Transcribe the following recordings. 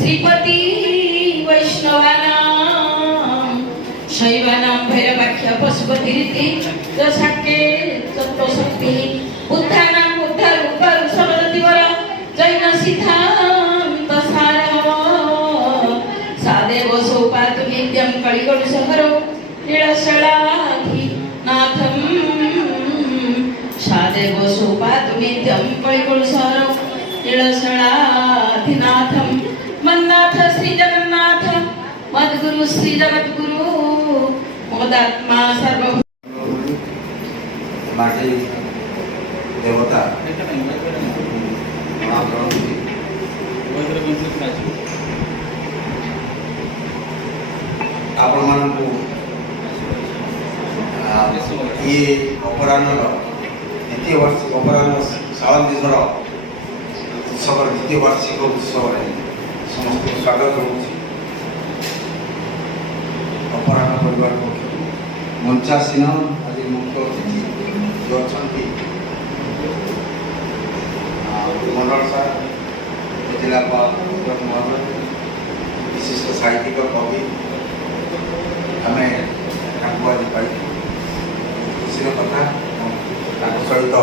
श्रीपति वैष्णवानां शैवानां भैरवाख्या पशुपतिरिति दशाख्ये तत्त्वशक्तिः बुद्धानां बुद्धरूप ऋषभरतिवर जैन सिद्धान्तसारः सादेव सौपातु नित्यं कलिगडु सहरो नीलशलाधिनाथं सादेव सौपातु नित्यं कलिगडु सहरो नीलशलाधिनाथं मन्नाथ श्री जगन्नाथ मद्गुरु श्री जगद्गुरु मोदात्मा सर्व माटी देवता आपण मानू ये अपराह्न द्वितीय वार्षिक अपराह्न सावन दिनर उत्सव द्वितीय वार्षिक उत्सव समस्त स्वागत होची अपराह्न परिवार पक्ष मंचासीन आज मुख्य अतिथि जो अच्छा मंडल सार जिलापाल महोदय विशिष्ट साहित्यिक कवि आम आज पाई खुशी कथा सहित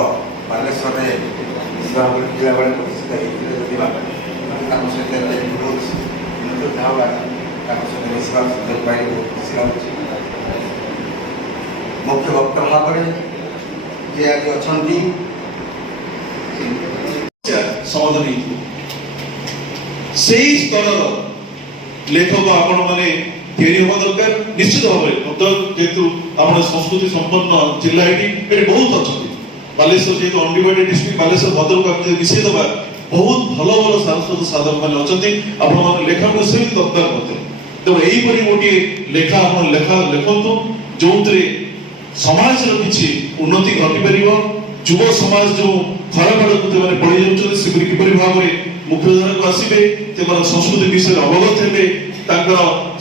बालेश्वर जिला बड़े प्रतिष्ठित होते मिसवा सुযোগ पाई बहुत खुशी लगे मुख्य वक्ता भाव में जे आज अच्छा समाधान से स्तर लेखक आपण मैंने तैयारी हवा दरकार निश्चित भाव में जेहेतु आप संस्कृति संपन्न जिला ये बहुत अच्छा बालेश्वर जेहेतु अनडिवाइडेड डिस्ट्रिक्ट बालेश्वर भद्रक मिसई दबा बहुत भल भल सांस्कृतिक साधक मैंने अच्छा लेखा विषय दरकार तेणु यहीपरि गोटे लेखा आप लेखा लिखतु जो समाज किसी उन्नति घटी पार युव समाज जो खराब आड़ को पड़ जाऊँ से किपर भाव में मुख्यधारा को आसवे संस्कृति विषय अवगत हे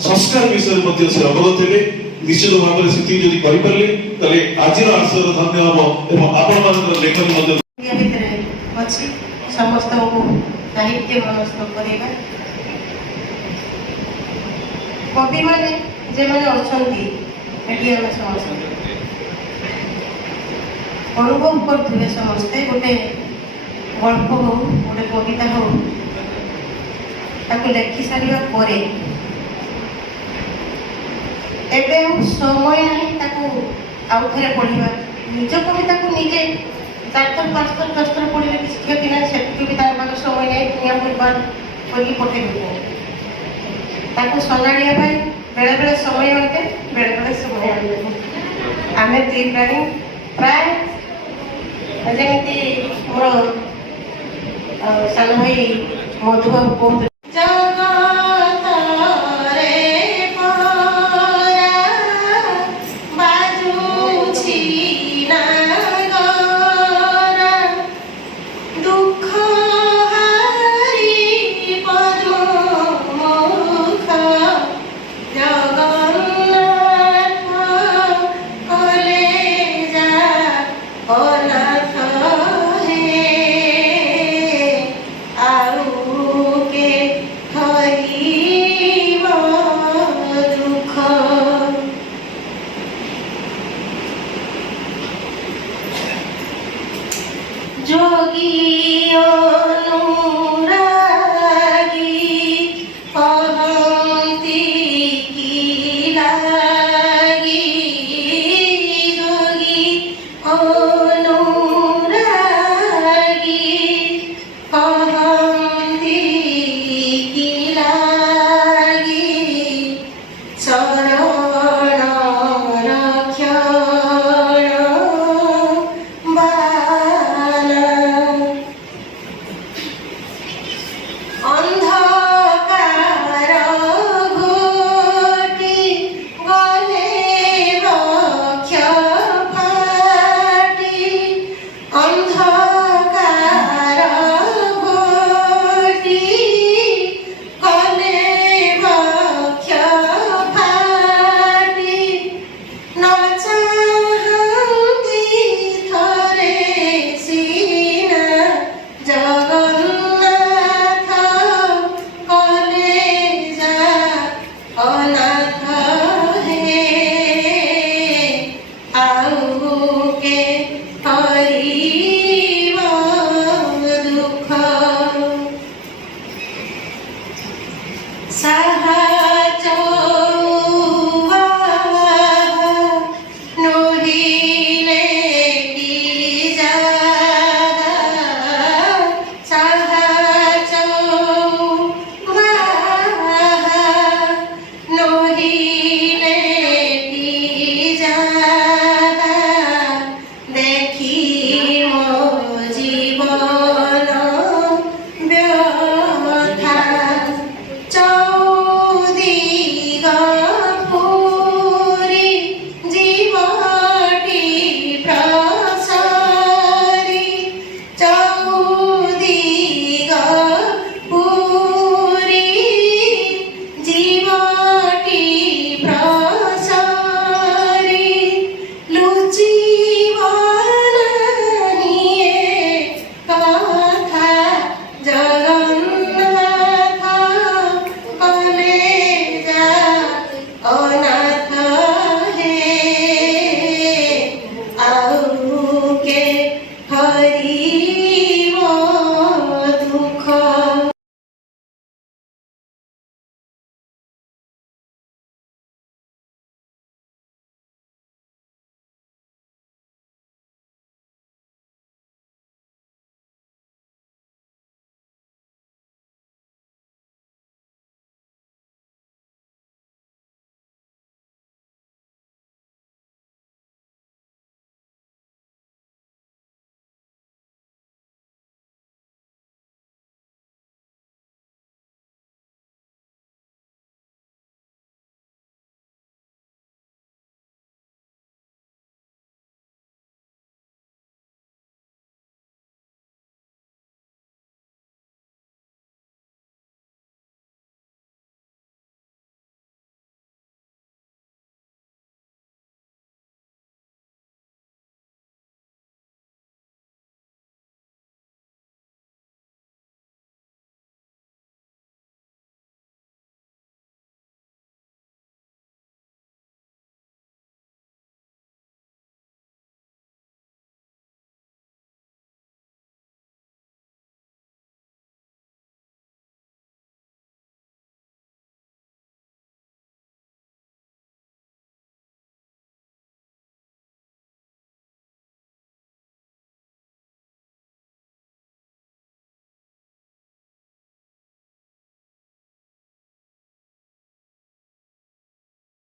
संस्कार विषय से अवगत हे निश्चित भाव में से पारे आज आशय धन्य हम आपण लेखन समस्त साहित्य मनस्थ करवा कवि मैंने जे मैंने अच्छा समस्त अनुभव करुले समस्ते गोटे गल्प हो गोटे कविता हो लिखि सारा समय नहीं आउ थे पढ़ा निज कविता को निजे 4 थर 5 थर 10 थर पढ़े किसी क्षति ना से समय नहीं दुनिया बर्बाद कर पठे सजाड़ा बेले बेले समय आते बेले बेले समय आम दी प्राणी प्राय जमी मोर सान भाई मधुबाबू कहते